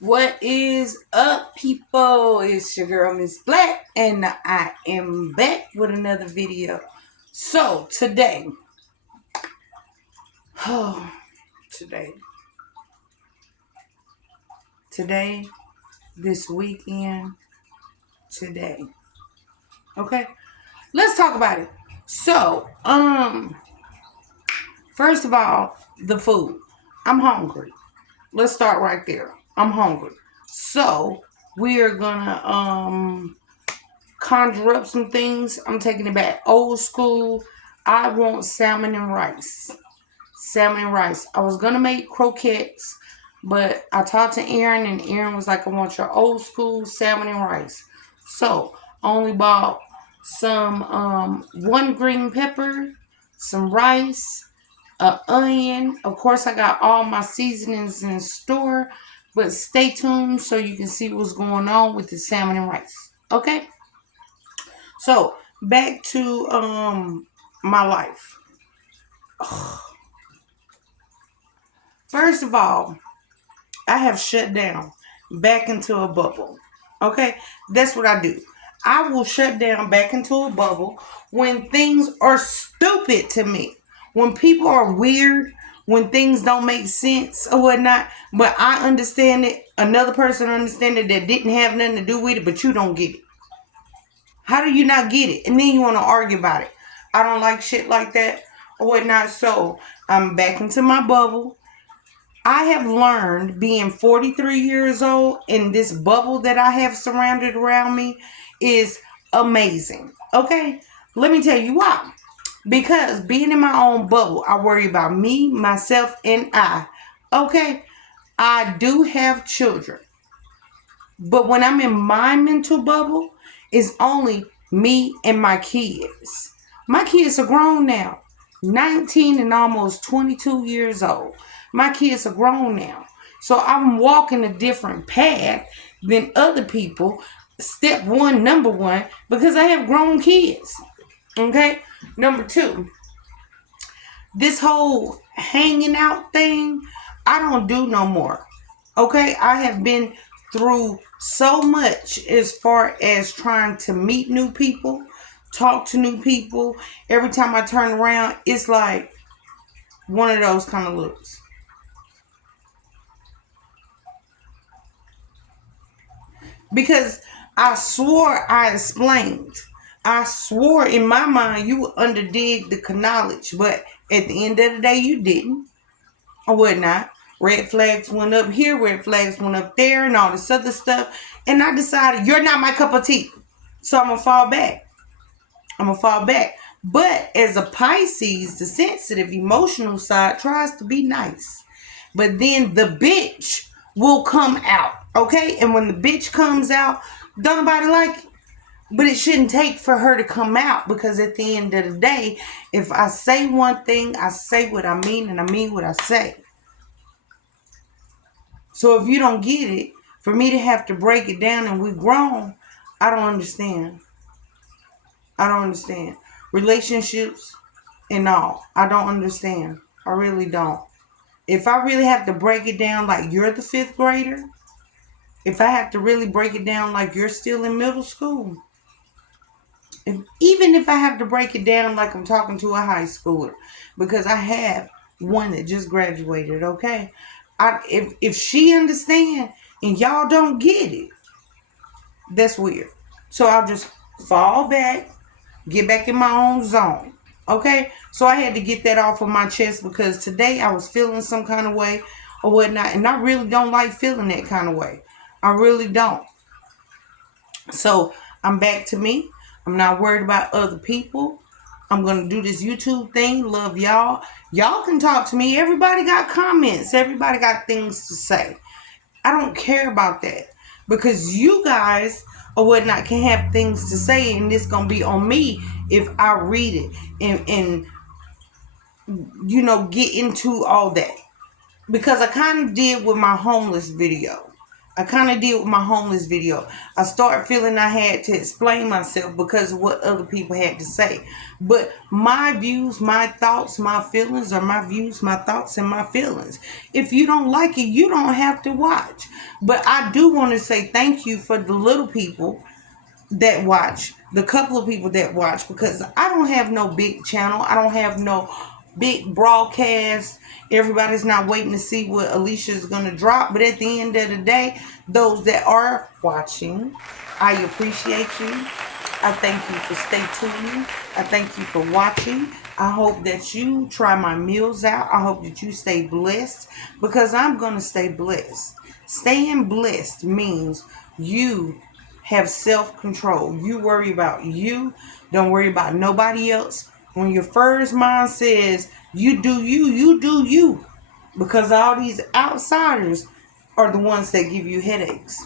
What is up, people? It's your girl, Miss Black, and I am back with another video. So, today, oh, today, this weekend, today. Okay, let's talk about it. So, first of all, the food. I'm hungry. Let's start right there. I'm hungry. So, we are gonna, conjure up some things. I'm taking it back old school. I want salmon and rice. Salmon and rice. I was gonna make croquettes, but I talked to Aaron, and Aaron was like, I want your old school salmon and rice. So I only bought some one green pepper, some rice, an onion. Of course, I got all my seasonings in store, but stay tuned so you can see what's going on with the salmon and rice. Okay? So back to my life. First of all, I have shut down back into a bubble. Okay? That's what I do. I will shut down back into a bubble when things are stupid to me. When people are weird, when things don't make sense or whatnot, but I understand it, another person understand it that didn't have nothing to do with it, but you don't get it. How do you not get it? And then you want to argue about it. I don't like shit like that or whatnot. So I'm back into my bubble. I have learned being 43 years old, and this bubble that I have surrounded around me is amazing. Okay? Let me tell you why. Because being in my own bubble, I worry about me, myself, and I. Okay? I do have children. But when I'm in my mental bubble, it's only me and my kids. My kids are grown now, 19 and almost 22 years old. My kids are grown now. So I'm walking a different path than other people. Step one, number one, because I have grown kids. Okay? Number two, this whole hanging out thing, I don't do no more. Okay? I have been through so much as far as trying to meet new people, talk to new people. Every time I turn around, it's like one of those kind of looks. Because I swore I explained. I swore in my mind you would underdig the knowledge, but at the end of the day, you didn't or whatnot. Red flags went up here, red flags went up there, and all this other stuff. And I decided you're not my cup of tea. So I'm going to fall back. But as a Pisces, the sensitive, emotional side tries to be nice. But then the bitch will come out. Okay? And when the bitch comes out, don't nobody like it. But it shouldn't take for her to come out, because at the end of the day, if I say one thing, I say what I mean, and I mean what I say. So if you don't get it, for me to have to break it down and we grown, I don't understand. Relationships and all. I don't understand. I really don't. If I really have to break it down like you're the fifth grader, if I have to really break it down like you're still in middle school, even if I have to break it down like I'm talking to a high schooler, because I have one that just graduated, okay? If she understand and y'all don't get it, that's weird. So I'll just fall back, get back in my own zone, okay? So I had to get that off of my chest, because today I was feeling some kind of way or whatnot, and I really don't like feeling that kind of way. I really don't. So I'm back to me. I'm not worried about other people. I'm going to do this YouTube thing. Love y'all. Y'all can talk to me. Everybody got comments. Everybody got things to say. I don't care about that, because you guys or whatnot can have things to say, and it's going to be on me if I read it and get into all that. Because I kind of did with my homeless video. I kind of did with my homeless video. I started feeling I had to explain myself because of what other people had to say. But my views, my thoughts, my feelings are my views, my thoughts, and my feelings. If you don't like it, you don't have to watch. But I do want to say thank you for the little people that watch, the couple of people that watch, because I don't have no big channel. I don't have no big broadcast. Everybody's not waiting to see what Alicia's gonna drop. But at the end of the day, those that are watching, I appreciate you. I thank you for stay tuned. I thank you for watching. I hope that you try my meals out. I hope that you stay blessed, because I'm gonna stay blessed. Staying blessed means you have self-control. You worry about you. Don't worry about nobody else. When your first mind says you do you, you do you. Because all these outsiders are the ones that give you headaches.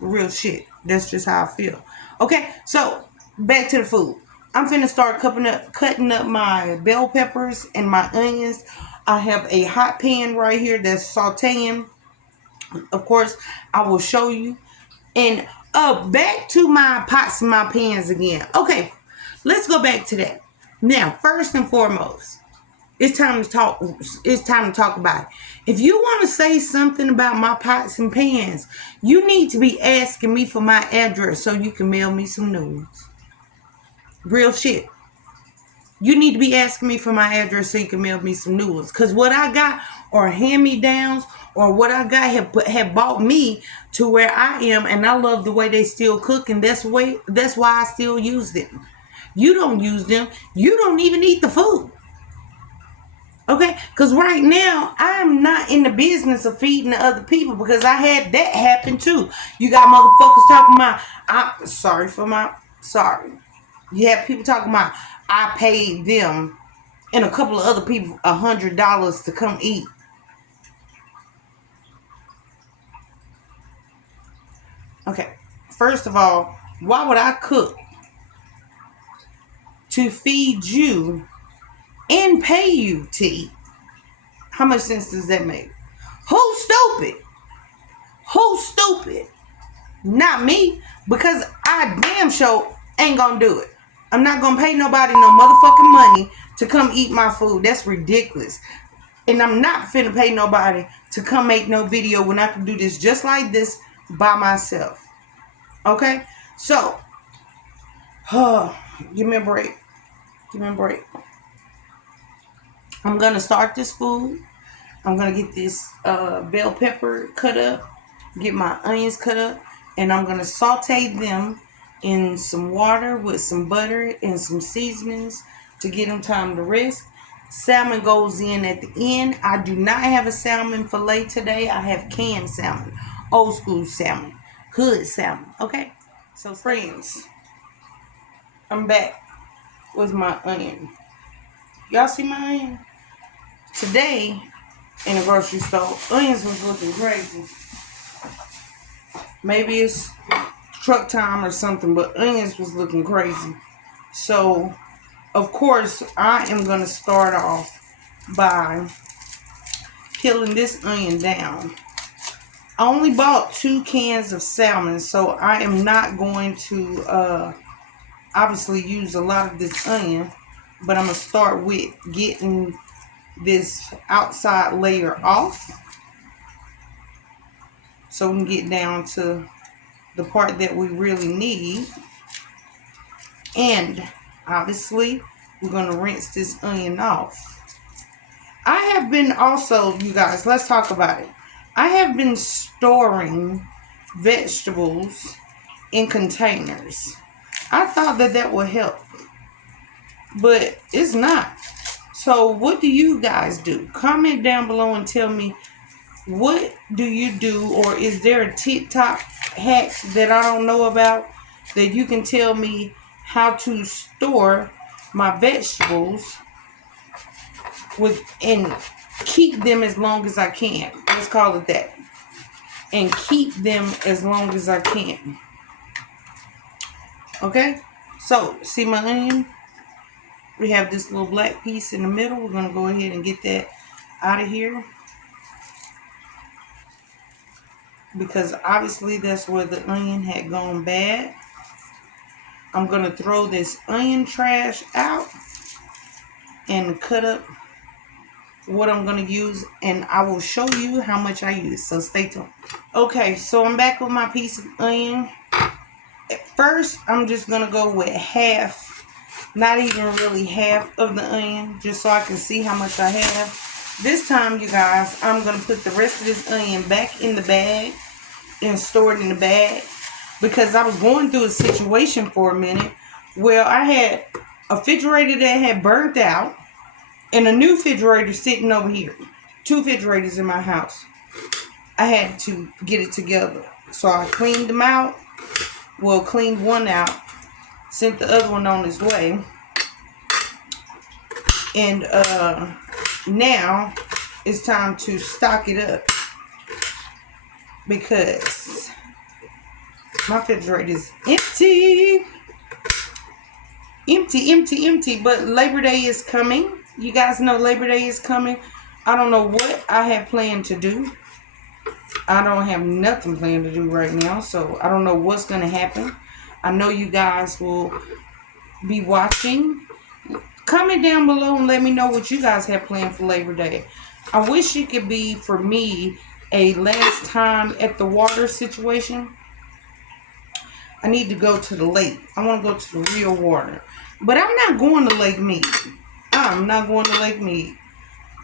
Real shit. That's just how I feel. Okay, so back to the food. I'm finna start cutting up my bell peppers and my onions. I have a hot pan right here that's sauteing. Of course, I will show you. And back to my pots and my pans again. Okay, let's go back to that. Now, first and foremost, it's time to talk. It's time to talk about it. If you want to say something about my pots and pans, you need to be asking me for my address so you can mail me some new ones. Real shit. You need to be asking me for my address so you can mail me some new ones. Because what I got are hand-me-downs, or what I got have bought me to where I am, and I love the way they still cook, and that's why I still use them. You don't use them. You don't even eat the food. Okay? Because right now, I'm not in the business of feeding the other people, because I had that happen too. You got motherfuckers talking about, sorry. You have people talking about, I paid them and a couple of other people $100 to come eat. Okay, first of all, why would I cook to feed you and pay you to eat? How much sense does that make? Who's stupid? Who's stupid? Not me, because I damn sure ain't gonna do it. I'm not gonna pay nobody no motherfucking money to come eat my food. That's ridiculous. And I'm not finna pay nobody to come make no video when I can do this just like this by myself. Okay? So, give me a break. Give me a break. I'm gonna start this food. I'm gonna get this bell pepper cut up, get my onions cut up, and I'm gonna saute them in some water with some butter and some seasonings to get them time to rest. Salmon goes in at the end. I do not have a salmon fillet today. I have canned salmon, old school salmon, hood salmon. Okay, so friends, I'm back with my onion. Y'all see my onion? Today in the grocery store, onions was looking crazy. Maybe it's truck time or something, but onions was looking crazy. So, of course, I am going to start off by peeling this onion down. I only bought 2 cans of salmon, so I am not going to obviously use a lot of this onion, but I'm going to start with getting this outside layer off so we can get down to the part that we really need. And obviously we're going to rinse this onion off. I have been also, you guys, let's talk about it. I have been storing vegetables in containers. I thought that would help, but it's not. So what do you guys do? Comment down below and tell me, what do you do, or is there a TikTok hack that I don't know about that you can tell me how to store my vegetables with and keep them as long as I can. Let's call it that. And keep them as long as I can. Okay? So, see my onion? We have this little black piece in the middle. We're going to go ahead and get that out of here. because obviously that's where the onion had gone bad. I'm going to throw this onion trash out and cut up what I'm going to use, and I will show you how much I use, so stay tuned. Okay, so I'm back with my piece of onion. At first, I'm just going to go with half, not even really half of the onion, just so I can see how much I have. This time, you guys, I'm going to put the rest of this onion back in the bag and store it in the bag, because I was going through a situation for a minute where I had a refrigerator that had burnt out and a new refrigerator sitting over here. 2 refrigerators in my house. I had to get it together. So I cleaned them out. Well, cleaned one out. Sent the other one on its way. And now it's time to stock it up, because my refrigerator is empty. Empty. But Labor Day is coming. You guys know Labor Day is coming. I don't know what I have planned to do. I don't have nothing planned to do right now. So I don't know what's going to happen. I know you guys will be watching. Comment down below and let me know what you guys have planned for Labor Day. I wish it could be, for me, a last time at the water situation. I need to go to the lake. I want to go to the real water. But I'm not going to Lake Mead. I'm not going to Lake Mead.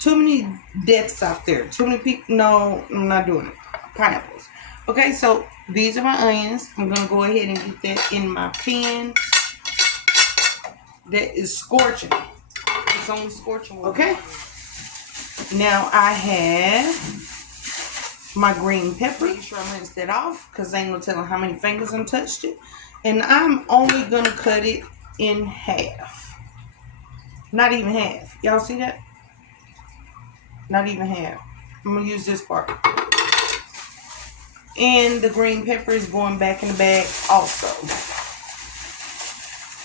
Too many deaths out there. Too many people. No, I'm not doing it. Pineapples. Okay, so these are my onions. I'm going to go ahead and get that in my pan. That is scorching. It's only scorching. Okay. Now I have my green pepper. Make sure I rinse that off, because I ain't going to tell how many fingers I touched it. And I'm only going to cut it in half. Not even half. Y'all see that? Not even half. I'm going to use this part. And the green pepper is going back in the bag also.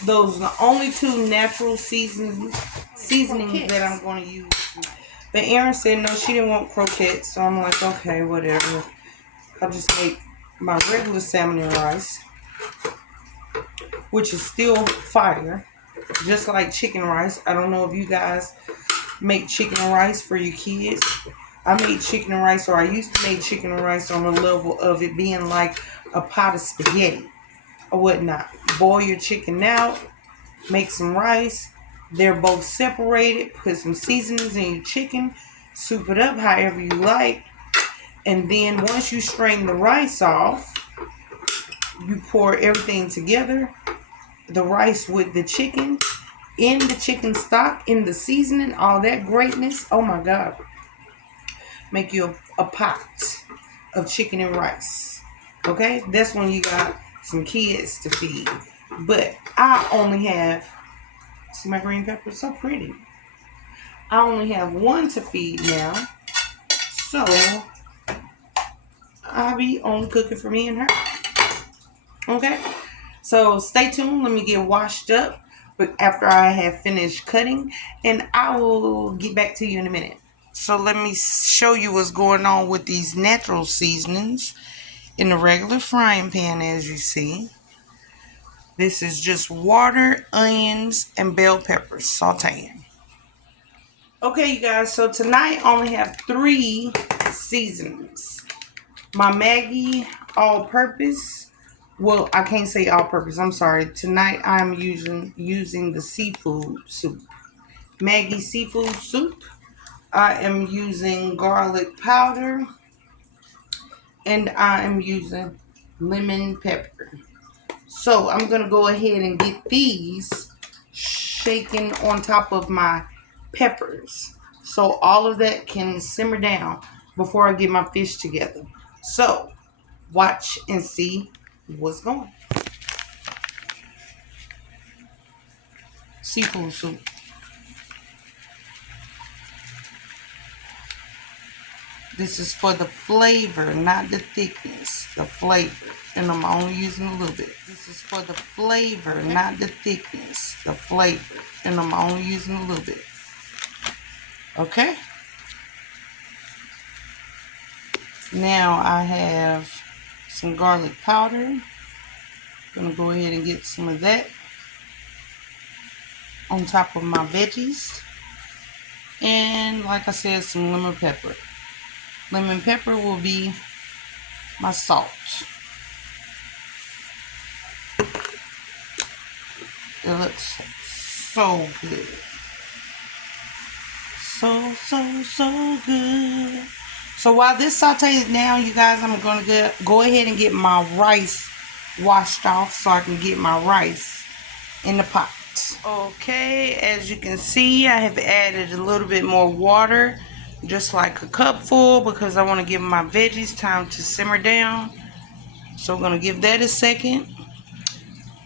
Those are the only 2 natural seasonings that I'm going to use. But Erin said no, she didn't want croquettes. So I'm like, okay, whatever. I'll just make my regular salmon and rice, which is still fire. Just like chicken rice. I don't know if you guys make chicken and rice for your kids. I made chicken and rice, or I used to make chicken and rice on the level of it being like a pot of spaghetti or whatnot. Boil your chicken out, make some rice. They're both separated. Put some seasonings in your chicken. Soup it up however you like. And then once you strain the rice off, you pour everything together. The rice with the chicken, in the chicken stock, in the seasoning, all that greatness. Oh my God. Make you a pot of chicken and rice. Okay? That's when you got some kids to feed. But I only have, see my green pepper? So pretty. I only have 1 to feed now. So I'll be only cooking for me and her. Okay? So stay tuned. Let me get washed up. But after I have finished cutting, and I will get back to you in a minute. So let me show you what's going on with these natural seasonings in the regular frying pan, as you see. This is just water, onions, and bell peppers sauteing. Okay, you guys, so tonight I only have 3 seasonings. My Maggi all-purpose. Well, I can't say all-purpose. I'm sorry. Tonight I'm using the seafood soup. Maggi seafood soup. I am using garlic powder, and I am using lemon pepper. So I'm going to go ahead and get these shaken on top of my peppers, so all of that can simmer down before I get my fish together. So watch and see what's going. Seafood soup. This is for the flavor, not the thickness. The flavor. And I'm only using a little bit. This is for the flavor, not the thickness. The flavor. And I'm only using a little bit. Okay? Now I have some garlic powder. Gonna go ahead and get some of that on top of my veggies. And like I said, some lemon pepper. Lemon pepper will be my salt. It looks so good. So good. So while this sautés down, you guys, I'm going to go ahead and get my rice washed off so I can get my rice in the pot. Okay, as you can see, I have added a little bit more water, just like a cup full, because I want to give my veggies time to simmer down. So I'm going to give that a second.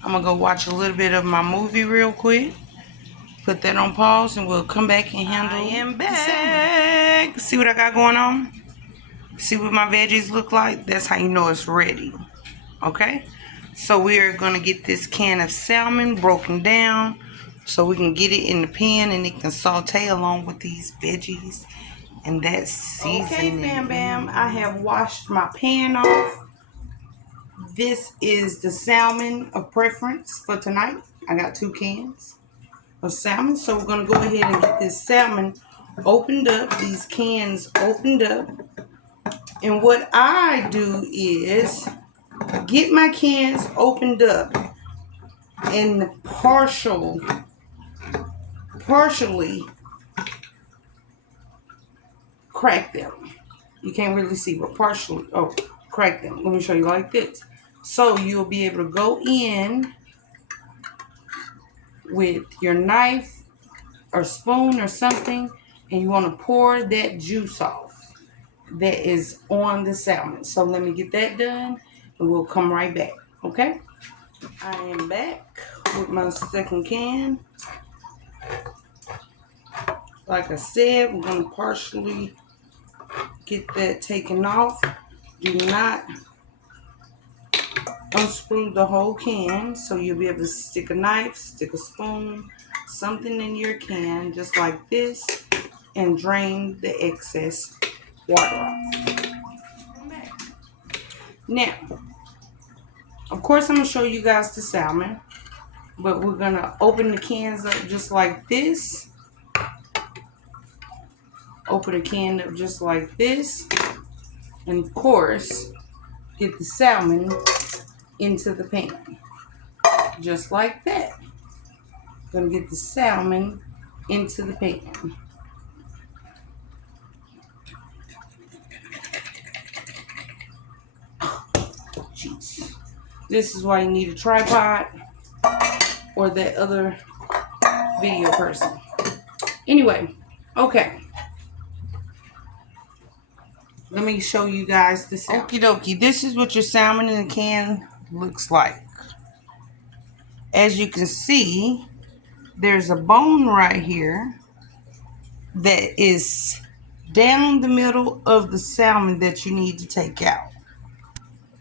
I'm going to go watch a little bit of my movie real quick. Put that on pause and we'll come back and handle. I am back. See what I got going on? See what my veggies look like? That's how you know it's ready. Okay? So we are going to get this can of salmon broken down so we can get it in the pan and it can saute along with these veggies and that seasoning. Okay, Bam Bam, I have washed my pan off. This is the salmon of preference for tonight. I got 2 cans of salmon. So we're going to go ahead and get this salmon opened up, these cans opened up. And what I do is get my cans opened up and partially crack them. You can't really see, but partially, crack them. Let me show you like this. So you'll be able to go in with your knife or spoon or something, and you want to pour that juice off that is on the salmon. So let me get that done and we'll come right back. Okay, I am back with my second can. Like I said, we're going to partially get that taken off. Do not unscrew the whole can, so you'll be able to stick a knife, stick a spoon, something in your can just like this, and drain the excess water off. Now, of course, I'm going to show you guys the salmon, but we're going to open the cans up just like this. Open a can up just like this. And of course, get the salmon into the pan. Just like that. Gonna get the salmon into the pan. Jeez. This is why you need a tripod or that other video person. Anyway, okay. Let me show you guys the salmon. Okie dokie. This is what your salmon in a can looks like. As you can see, there's a bone right here that is down the middle of the salmon that you need to take out.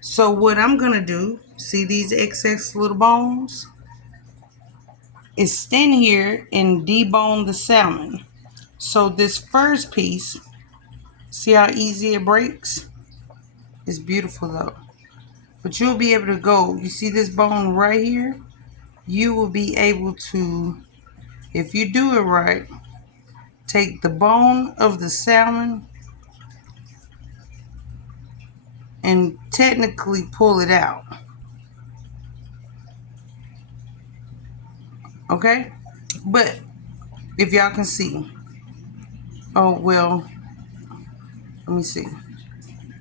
So what I'm going to do, see these excess little bones? Is stand here and debone the salmon. So this first piece, see how easy it breaks? It's beautiful though. But you'll be able to go, you see this bone right here? You will be able to, if you do it right, take the bone of the salmon and technically pull it out. Okay? But if y'all can see, oh well, let me see,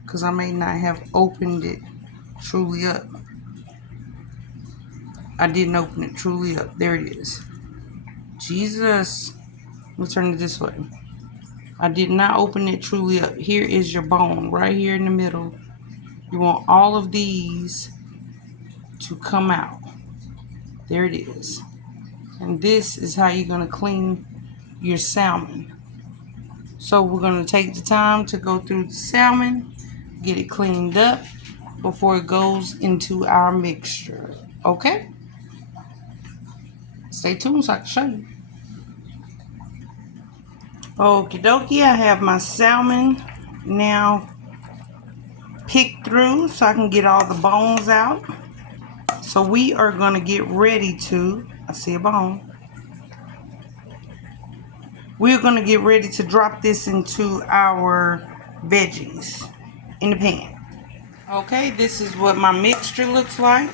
because I may not have opened it truly up. I didn't open it truly up. There it is. Jesus. Let's turn it this way. I did not open it truly up. Here is your bone right here in the middle. You want all of these to come out. There it is. And this is how you're going to clean your salmon. So we're going to take the time to go through the salmon, get it cleaned up before it goes into our mixture. Okay? Stay tuned so I can show you. Okie dokie, I have my salmon now pick through so I can get all the bones out. So we are going to get ready to, I see a bone. We're going to get ready to drop this into our veggies in the pan. Okay, this is what my mixture looks like.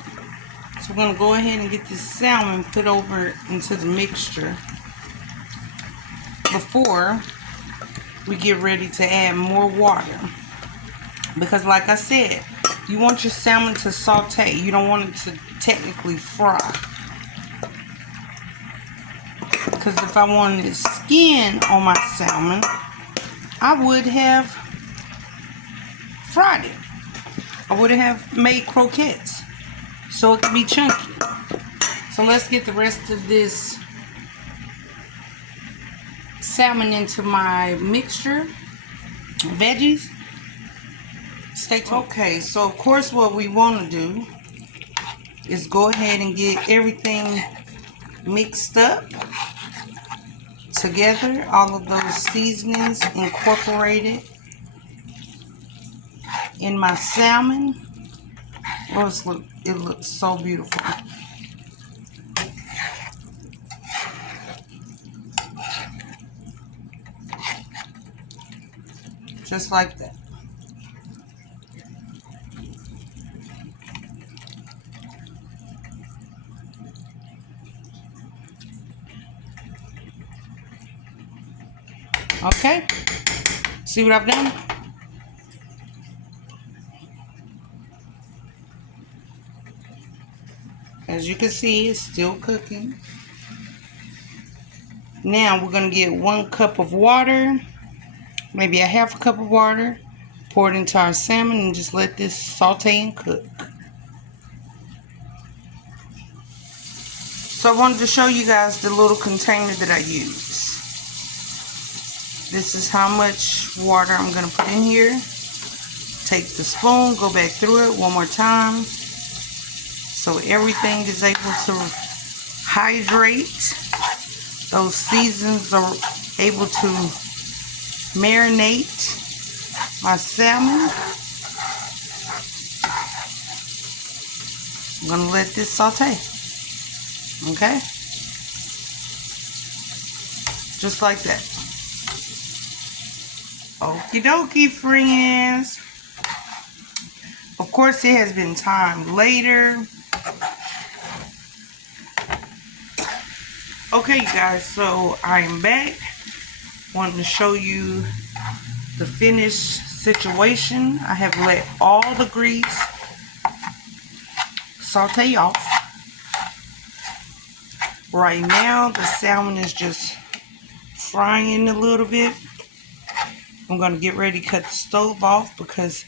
So we're going to go ahead and get this salmon put over into the mixture before we get ready to add more water. Because like I said, you want your salmon to saute. You don't want it to technically fry. Because if I wanted skin on my salmon, I would have fried it. I would have made croquettes so it could be chunky. So let's get the rest of this salmon into my mixture, veggies. Stay tuned. Okay, so of course what we want to do is go ahead and get everything mixed up together, all of those seasonings incorporated in my salmon. Oh, it looks so beautiful. Just like that. Okay, see what I've done? As you can see, it's still cooking. Now we're going to get 1 cup of water, maybe a half a cup of water, pour it into our salmon and just let this saute and cook. So I wanted to show you guys the little container that I use. This is how much water I'm going to put in here. Take the spoon, go back through it one more time so everything is able to hydrate. Those seasons are able to marinate my salmon. I'm going to let this saute. Okay? Just like that. Okie dokie, friends. Of course, it has been time later. Okay, you guys, so I am back. Wanting to show you the finished situation. I have let all the grease saute off. Right now, the salmon is just frying a little bit. I'm going to get ready to cut the stove off because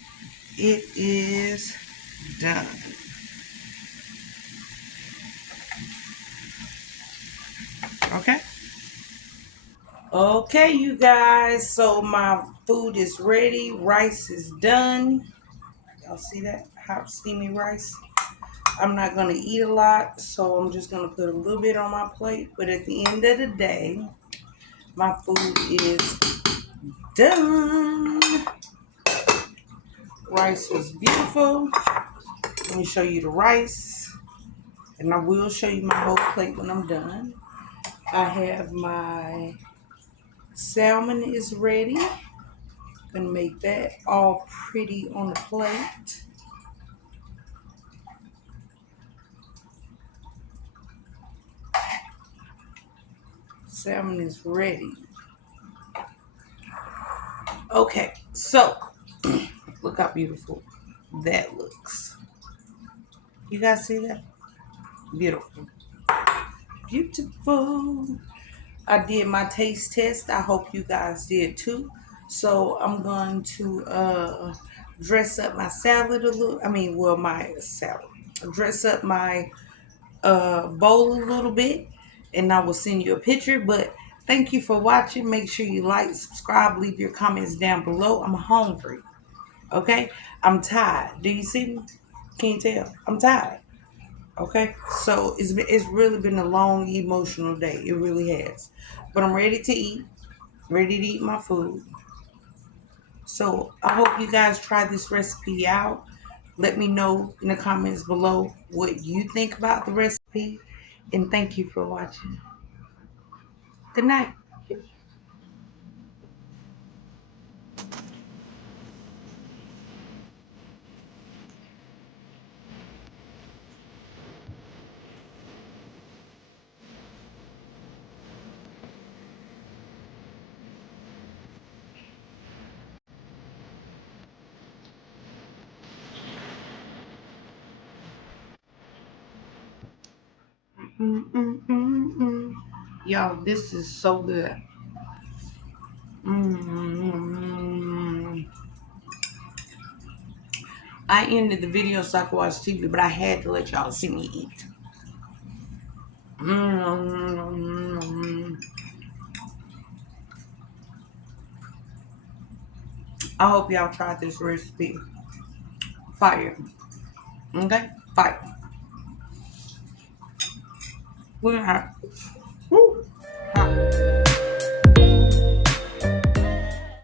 it is done. Okay. Okay, you guys. So my food is ready. Rice is done. Y'all see that? Hot, steamy rice. I'm not going to eat a lot, so I'm just going to put a little bit on my plate. But at the end of the day, my food is done. Rice was beautiful. Let me show you the rice. And I will show you my whole plate when I'm done. I have my salmon is ready. Gonna make that all pretty on the plate. Salmon is ready. Okay, so look how beautiful that looks. You guys see that? Beautiful. Beautiful. I did my taste test. I hope you guys did too. So I'm going to dress up my salad a little. My salad. Dress up my bowl a little bit, and I will send you a picture. But thank you for watching. Make sure you like, subscribe, leave your comments down below. I'm hungry. Okay? I'm tired. Do you see me? Can you tell? I'm tired. Okay? So it's really been a long, emotional day. It really has. But I'm ready to eat. Ready to eat my food. So So I hope you guys try this recipe out. Let me know in the comments below what you think about the recipe. And thank you for watching. Good night. Mm. Y'all, this is so good. Mm. I ended the video so I could watch TV, but I had to let y'all see me eat. Mm. I hope y'all tried this recipe. Fire. Okay? Fire. We're gonna have. Woo.